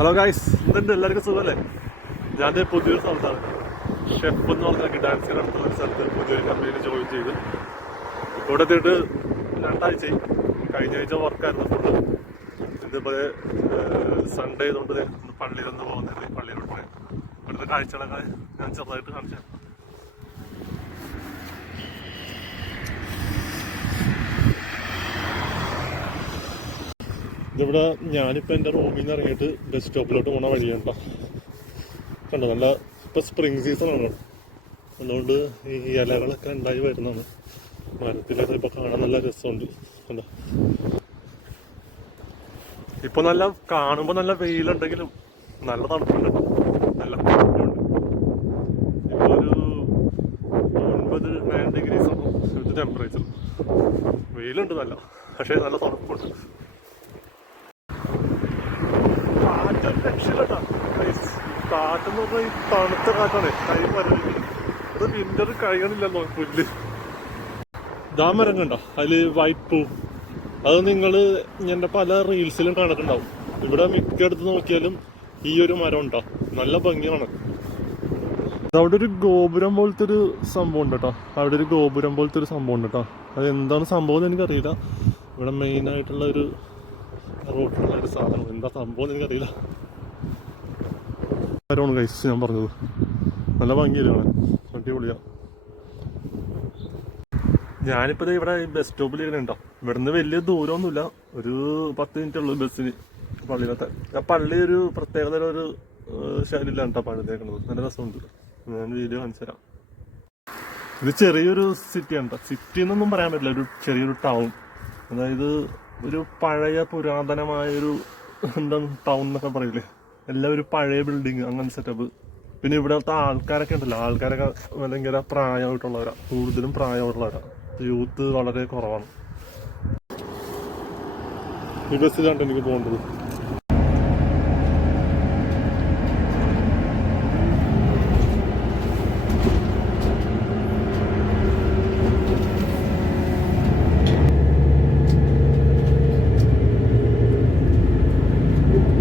Hello guys, എന്തുണ്ട്? എല്ലാവർക്കും സുഖമല്ലേ? ഞാൻ പുതിയൊരു സ്ഥലത്താണ്. ഷെഫ് എന്ന് പറഞ്ഞ ഡാൻസിന് അടുത്തുള്ള ഒരു സ്ഥലത്ത് പുതിയൊരു കമ്പനിയിൽ ജോയിൻ ചെയ്ത് ഇവിടെ എത്തിയിട്ട് 2 ആഴ്ചയായി. കഴിഞ്ഞ ആഴ്ച വർക്കായിരുന്നു ഫുള്ള്. ഇതുപോലെ സൺഡേ ആയതുകൊണ്ട് പള്ളിയിലൊന്ന് പോകുന്നത്, പള്ളിയിലോട്ട് പോയി ഇവിടുത്തെ കാഴ്ചകളൊക്കെ ഞാൻ ചെറുതായിട്ട് കാണിച്ചു. ഇതിവിടെ ഞാനിപ്പോൾ എൻ്റെ റൂമിൽ നിന്ന് ഇറങ്ങിയിട്ട് ബസ് സ്റ്റോപ്പിലോട്ട് പോകുന്ന വഴിയാണ് കേട്ടോ. കണ്ടോ, നല്ല ഇപ്പോൾ സ്പ്രിങ് സീസണാണ്, അതുകൊണ്ട് ഈ ഇലകളൊക്കെ ഉണ്ടായി വരുന്നതാണ്. മരത്തിലൊക്കെ ഇപ്പോൾ കാണാൻ നല്ല രസമുണ്ട്. കണ്ടോ, ഇപ്പോൾ നല്ല കാണുമ്പോൾ നല്ല വെയിലുണ്ടെങ്കിലും നല്ല തണുപ്പുണ്ട് കേട്ടോ, നല്ല കാറ്റുണ്ട്. ഇപ്പോൾ ഒരു 9-9 ഡിഗ്രീസ് ആണ് ഇവിടുത്തെ ടെമ്പറേച്ചർ. വെയിലുണ്ട് നല്ല, പക്ഷേ നല്ല തണുപ്പുണ്ട്. കാറ്റെന്ന് പറഞ്ഞാൽ ഈ തണുത്ത കാറ്റാണ്, കൈ മരവില്ല. ഇത് വിന്റർ കഴിയണില്ലല്ലോ. പുല്ല് ഇതാ മരം കണ്ടോ, അതില് വൈറ്റ് പൂ. അത് നിങ്ങൾ ഇങ്ങനെ പല റീൽസിലും കണ്ടിട്ടുണ്ടാവും. ഇവിടെ മിക്കടുത്ത് നോക്കിയാലും ഈ ഒരു മരം ഉണ്ടോ, നല്ല ഭംഗിയാണ്. അവിടെ ഒരു ഗോപുരം പോലത്തെ ഒരു സംഭവം ഉണ്ട് കേട്ടോ. അവിടെ ഒരു ഗോപുരം പോലത്തെ ഒരു സംഭവം ഉണ്ട് കേട്ടോ. അത് എന്താണ് സംഭവം എന്ന് എനിക്കറിയില്ല. ഇവിടെ മെയിനായിട്ടുള്ള ഒരു റോഡിലുള്ള ഒരു സാധനം, എന്താ സംഭവം എന്ന് എനിക്കറിയില്ല. മരമാണ് കഴിച്ച് ഞാൻ പറഞ്ഞത്, നല്ല ഭംഗിയില്ല, അടിപൊളിയാ. ഞാനിപ്പോൾ ഇവിടെ ബസ് സ്റ്റോപ്പിൽ ഇരുന്നുണ്ടോ. ഇവിടുന്ന് വലിയ ദൂരമൊന്നുമില്ല, ഒരു 10 മിനിറ്റ് ഉള്ളൂ ബസ്സിന് പള്ളിയിലത്തെ. ആ പള്ളി ഒരു പ്രത്യേകത ഒരു ശൈലിയിലാണ് കേട്ടോ പണിതേക്കുന്നത്, നല്ല രസമുണ്ട്. ഞാൻ വീഡിയോ കാണിച്ചു തരാം. ഇത് ചെറിയൊരു സിറ്റിയാണ് കേട്ടോ. സിറ്റി എന്നൊന്നും പറയാൻ പറ്റില്ല, ഒരു ചെറിയൊരു ടൗൺ. അതായത് ഒരു പഴയ പുരാതനമായൊരു എന്താണ് ടൗൺ എന്നൊക്കെ പറയില്ലേ, എല്ലാം ഒരു പഴയ ബിൽഡിങ് അങ്ങനെ സെറ്റപ്പ്. പിന്നെ ഇവിടുത്തെ ആൾക്കാരൊക്കെ ഉണ്ടല്ലോ, ആൾക്കാരൊക്കെ ഭയങ്കര പ്രായമായിട്ടുള്ളവരാ, കൂടുതലും പ്രായമായിട്ടുള്ളവരാ. യൂത്ത് വളരെ കുറവാണ്. ഈ ബസ്സിലാണ് എനിക്ക് പോകേണ്ടത്.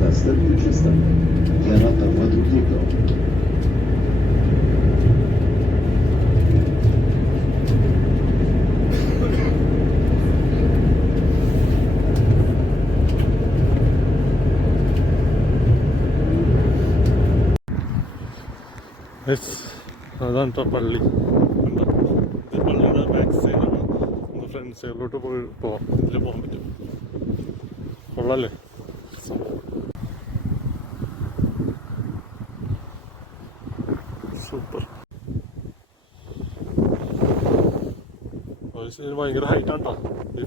Następny przystanek Jana Pawła II. അതാണ് കേട്ടോ പള്ളി. എന്താ ഇത് പള്ളിയുടെ ബാക്ക് സൈഡാണ്. ഒന്ന് ഫ്രണ്ട് സൈഡിലോട്ട് പോവാം, ഇതിൽ പോകാൻ പറ്റും. കൊള്ളാല്ലേ സൂപ്പർ. ഭയങ്കര ഹൈറ്റാണ് കേട്ടോ. ഈ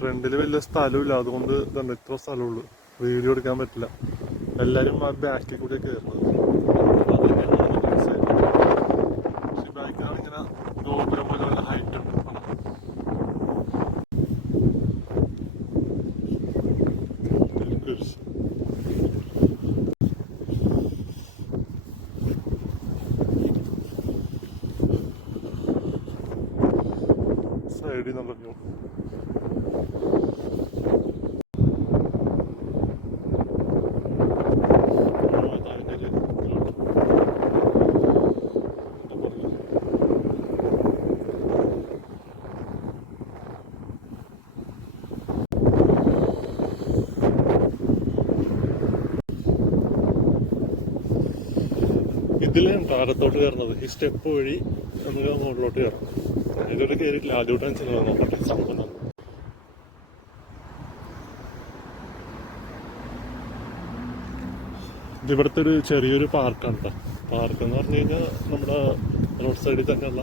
ഫ്രണ്ടിൽ വലിയ സ്ഥലമില്ല, അതുകൊണ്ട് തന്നെ ഇത്ര സ്ഥലമുള്ളൂ. വീഡിയോ എടുക്കാൻ പറ്റില്ല, എല്ലാവരും ആ ബാക്കിൽ കൂടെ കയറുന്നത്. പക്ഷെ ബാക്കിലാണ് ഇങ്ങനെ ഗോപുരം പോലെ നല്ല ഹൈറ്റ് ഉണ്ട്. സൈഡിൽ നിന്ന് പറഞ്ഞു ഇതിലാണ് താഴത്തോട്ട് കയറുന്നത്. ഈ സ്റ്റെപ്പ് വഴി നമുക്ക് മുകളിലോട്ട് കയറാം. ഇതൊരു കയറിയിട്ടില്ല, ആദ്യമായിട്ടാണ് ചെന്നത്. നോക്കട്ടെ സംഭവം. ഇതിവിടുത്തെ ഒരു ചെറിയൊരു പാർക്കാണ് കേട്ടോ. പാർക്ക് എന്ന് പറഞ്ഞു കഴിഞ്ഞാൽ നമ്മുടെ റോഡ് സൈഡിൽ തന്നെയുള്ള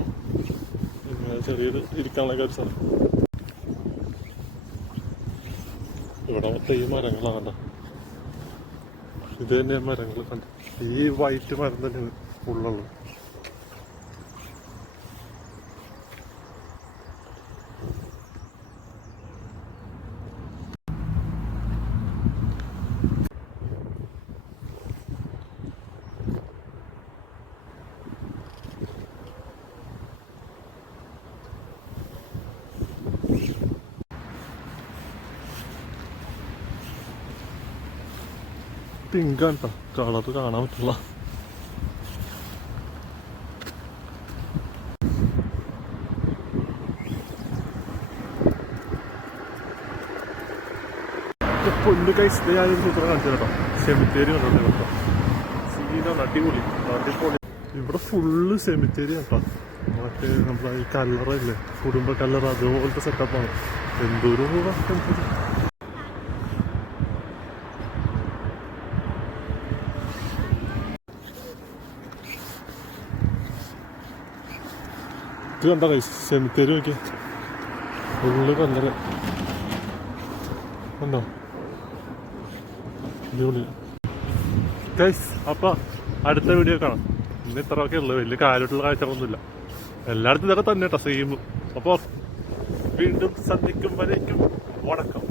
ചെറിയൊരു ഇരിക്കാനുള്ള ഒരു സ്ഥലം. ഇവിടെ മൊത്തം ഈ മരങ്ങളാണ് കേട്ടോ. ഇത് തന്നെ മരങ്ങൾ കണ്ടു. ഈ വൈറ്റ് മരം തന്നെയാണ് ഫുള്ളുള്ളത്. പിങ്കാണ് കേട്ടോ, കളർ കാണാൻ പറ്റില്ല. പൊന്നു കൈസ് ഞാനൊരു സൂത്രം കാണിച്ചു കേട്ടോ. സെമിത്തേരി കണ്ടോ കേട്ടോ, സീനാണ്, അടിപൊളി അടിപൊളി. ഇവിടെ ഫുള്ള് സെമിത്തേരി കേട്ടോ. മറ്റേ നമ്മളെ ഈ കല്ലറയില്ലേ, കുടുംബ കല്ലറ, അതുപോലത്തെ സെറ്റപ്പാണ്. എന്തോരം ഇത് കണ്ട കൈസ്, സെമിത്തേരി നോക്കിയ ഫുള്ള് കല്ലറ കണ്ടോ, അടിപൊളി ഗൈസ്. അപ്പൊ അടുത്ത വീഡിയോ കാണാം. ഇന്ന് ഇത്രയൊക്കെ ഉള്ളു, വലിയ കാര്യമായിട്ടുള്ള കാഴ്ചകളൊന്നുമില്ല. എല്ലായിടത്തും ഇതൊക്കെ തന്നെ കേട്ടോ സെയിം. അപ്പോൾ വീണ്ടും സന്ധിക്കും വരേക്കും വണക്കം.